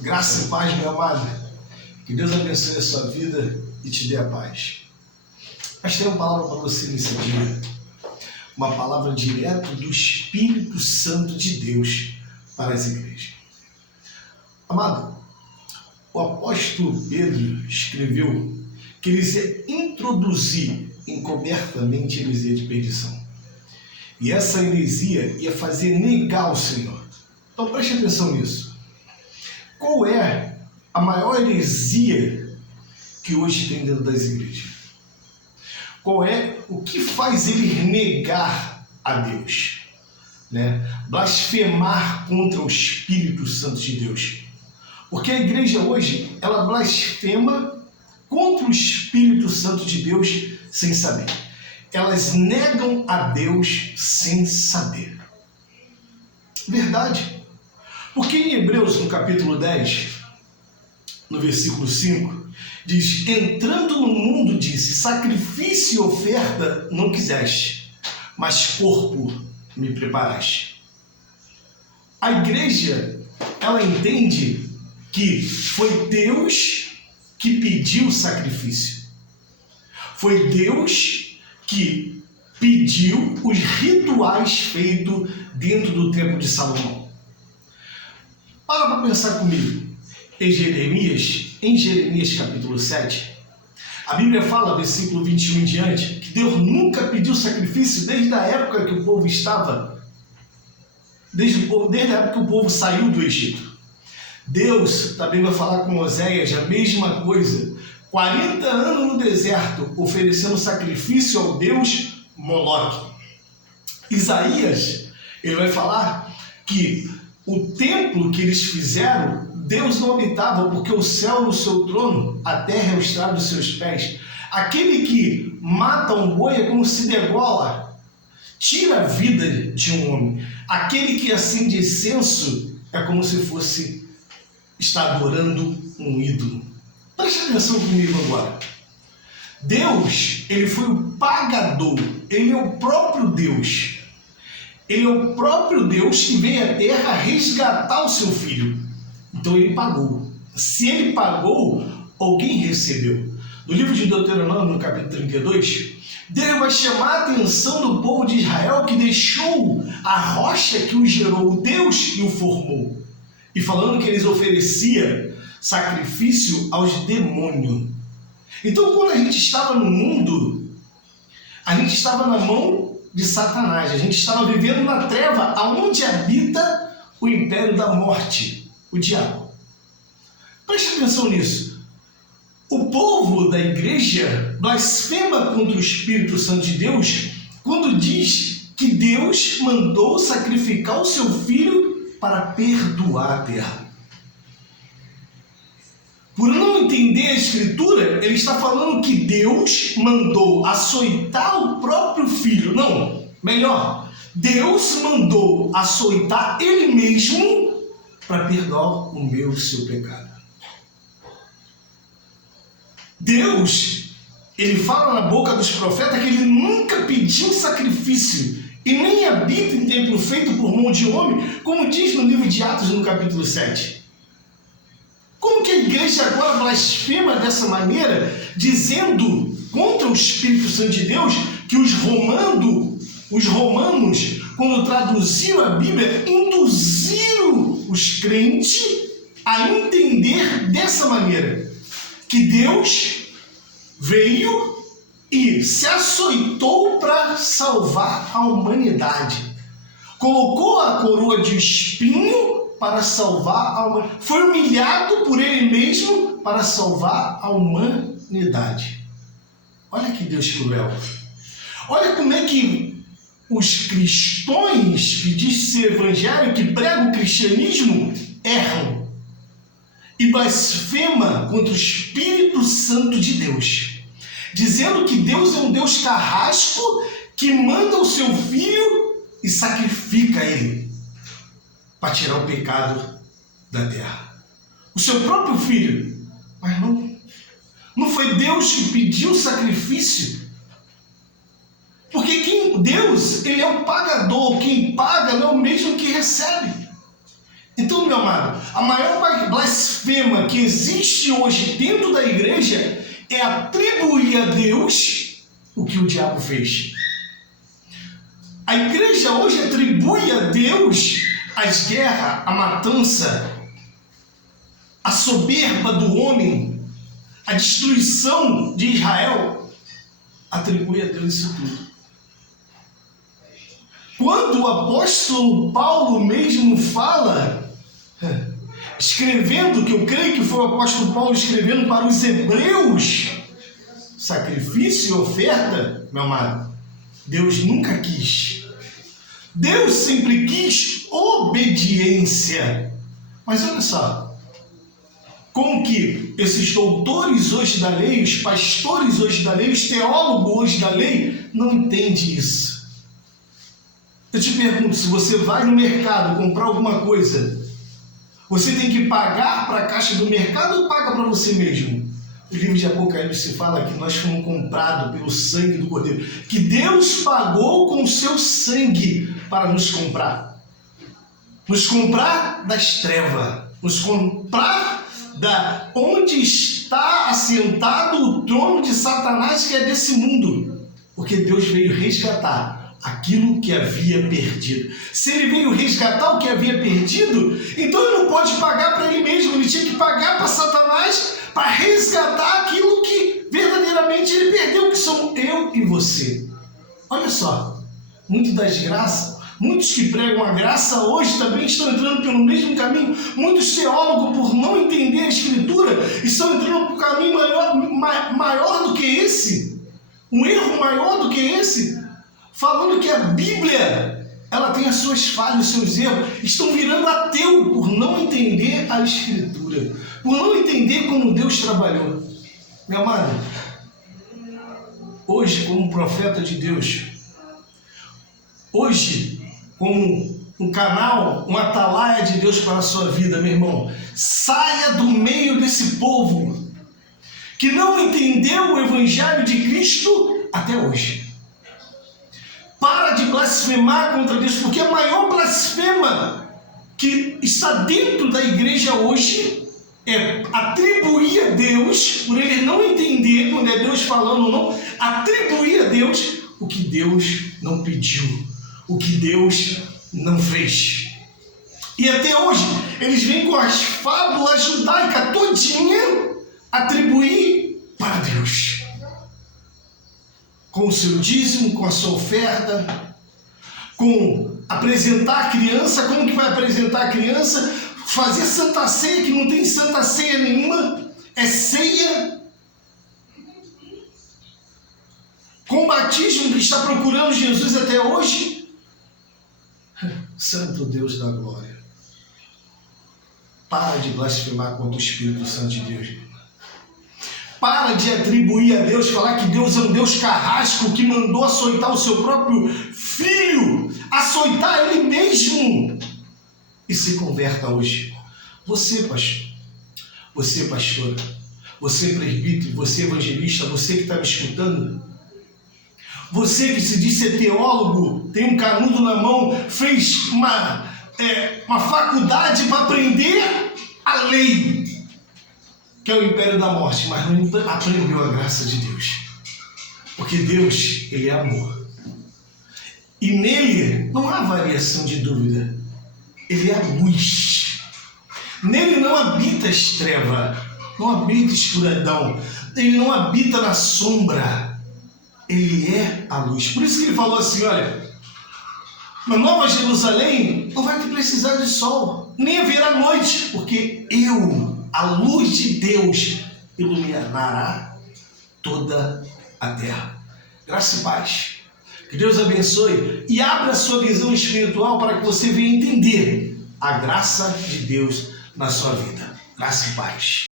Graça e paz, meu amado. Que Deus abençoe a sua vida e te dê a paz. Mas tem uma palavra para você nesse dia. Uma palavra direto do Espírito Santo de Deus para as igrejas. Amado, o apóstolo Pedro escreveu que eles iam introduzir encobertamente a heresia de perdição. E essa heresia ia fazer negar o Senhor. Então preste atenção nisso. Qual é a maior heresia que hoje tem dentro das igrejas? Qual é o que faz ele negar a Deus? Blasfemar contra o Espírito Santo de Deus. Porque a igreja hoje, ela blasfema contra o Espírito Santo de Deus sem saber. Elas negam a Deus sem saber. Verdade. Porque em Hebreus, no capítulo 10, no versículo 5, diz: entrando no mundo, disse, sacrifício e oferta não quiseste, mas corpo me preparaste. A igreja, ela entende que foi Deus que pediu o sacrifício. Foi Deus que pediu os rituais feitos dentro do templo de Salomão. Para pensar comigo. Em Jeremias capítulo 7, a Bíblia fala, versículo 21 em diante, que Deus nunca pediu sacrifício desde a época que o povo estava, desde a época que o povo saiu do Egito. Deus também vai falar com Oséias a mesma coisa, 40 anos no deserto, oferecendo sacrifício ao Deus Moloque. Isaías, ele vai falar que o templo que eles fizeram, Deus não habitava, porque o céu é o seu trono, a terra é o estrado dos seus pés. Aquele que mata um boi é como se degola, tira a vida de um homem. Aquele que acende incenso é como se fosse estar adorando um ídolo. Preste atenção comigo agora. Deus, ele foi o pagador, ele é o próprio Deus. Ele é o próprio Deus que veio à terra resgatar o seu filho. Então ele pagou. Se ele pagou, alguém recebeu. No livro de Deuteronômio, no capítulo 32, Deus vai chamar a atenção do povo de Israel que deixou a rocha que o gerou, o Deus que o formou. E falando que eles ofereciam sacrifício aos demônios. Então quando a gente estava no mundo, a gente estava na mão de Satanás. A gente estava vivendo na treva, aonde habita o império da morte, o diabo. Preste atenção nisso. O povo da igreja blasfema contra o Espírito Santo de Deus quando diz que Deus mandou sacrificar o seu filho para perdoar a terra. Por não entender a Escritura, ele está falando que Deus mandou açoitar o próprio filho. Não, melhor, Deus mandou açoitar ele mesmo para perdoar o meu e o seu pecado. Deus, ele fala na boca dos profetas que ele nunca pediu sacrifício e nem habita em templo feito por mão de homem, como diz no livro de Atos, no capítulo 7. Como que a igreja agora blasfema dessa maneira, dizendo contra o Espírito Santo de Deus que os romanos, quando traduziram a Bíblia, induziram os crentes a entender dessa maneira, que Deus veio e se açoitou para salvar a humanidade. Colocou a coroa de espinho para salvar a humanidade. Foi humilhado por ele mesmo para salvar a humanidade. Olha que Deus cruel. Olha como é que os cristãos que dizem ser evangelho, que pregam o cristianismo, erram e blasfema contra o Espírito Santo de Deus, dizendo que Deus é um Deus carrasco que manda o seu filho e sacrifica ele para tirar o pecado da terra. O seu próprio filho. Mas não foi Deus que pediu o sacrifício. Porque Deus, ele é o pagador. Quem paga não é o mesmo que recebe. Então, meu amado, a maior blasfema que existe hoje dentro da igreja é atribuir a Deus o que o diabo fez. A igreja hoje atribui a Deus as guerras, a matança, a soberba do homem, a destruição de Israel. Atribui a Deus isso tudo. Quando o apóstolo Paulo mesmo fala, escrevendo, que eu creio que foi o apóstolo Paulo escrevendo para os hebreus, sacrifício e oferta, meu amado, Deus nunca quis. Deus sempre quis obediência. Mas olha só, como que esses doutores hoje da lei, os pastores hoje da lei, os teólogos hoje da lei, não entendem isso. Eu te pergunto, se você vai no mercado comprar alguma coisa, você tem que pagar para a caixa do mercado ou paga para você mesmo? O livro de Apocalipse fala que nós fomos comprados pelo sangue do Cordeiro, que Deus pagou com o seu sangue para nos comprar das trevas, nos comprar da onde está assentado o trono de Satanás, que é desse mundo, porque Deus veio resgatar aquilo que havia perdido. Se ele veio resgatar o que havia perdido, então ele não pode pagar para ele mesmo, ele tinha que pagar para Satanás para resgatar aquilo que verdadeiramente ele perdeu, que são eu e você. Olha só, muitos que pregam a graça hoje também estão entrando pelo mesmo caminho. Muitos teólogos, por não entender a Escritura, estão entrando por um caminho maior do que esse, um erro maior do que esse, falando que a Bíblia, ela tem as suas falhas, os seus erros, estão virando ateu por não entender a Escritura, por não entender como Deus trabalhou. Meu amado, hoje como profeta de Deus, hoje como um canal, uma atalaia de Deus para a sua vida, meu irmão, saia do meio desse povo que não entendeu o Evangelho de Cristo até hoje. Para de blasfemar contra Deus, porque a maior blasfema que está dentro da igreja hoje é atribuir a Deus, por ele não entender quando é Deus falando ou não, atribuir a Deus o que Deus não pediu, o que Deus não fez. E até hoje eles vêm com as fábulas judaicas todinha atribuir para Deus. Com o seu dízimo, com a sua oferta, com apresentar a criança. Como que vai apresentar a criança? Fazer santa ceia, que não tem santa ceia nenhuma, é ceia. Com o batismo que está procurando Jesus até hoje. Santo Deus da glória, para de blasfemar contra o Espírito Santo de Deus. Para de atribuir a Deus, falar que Deus é um Deus carrasco que mandou açoitar o seu próprio filho, açoitar ele mesmo. E se converta hoje. Você, pastor, você, pastora, você, presbítero, você, evangelista, você que está me escutando, você que se diz ser teólogo, tem um canudo na mão, fez uma faculdade para aprender a lei, que é o império da morte, mas não aprendeu a graça de Deus. Porque Deus, ele é amor. E nele não há variação de dúvida. Ele é a luz. Nele não habita as trevas, não habita a escuridão, ele não habita na sombra. Ele é a luz. Por isso que ele falou assim, olha, na Nova Jerusalém não vai precisar de sol, nem haverá noite, porque a luz de Deus, iluminará toda a terra. Graça e paz. Que Deus abençoe e abra a sua visão espiritual para que você venha entender a graça de Deus na sua vida. Graça e paz.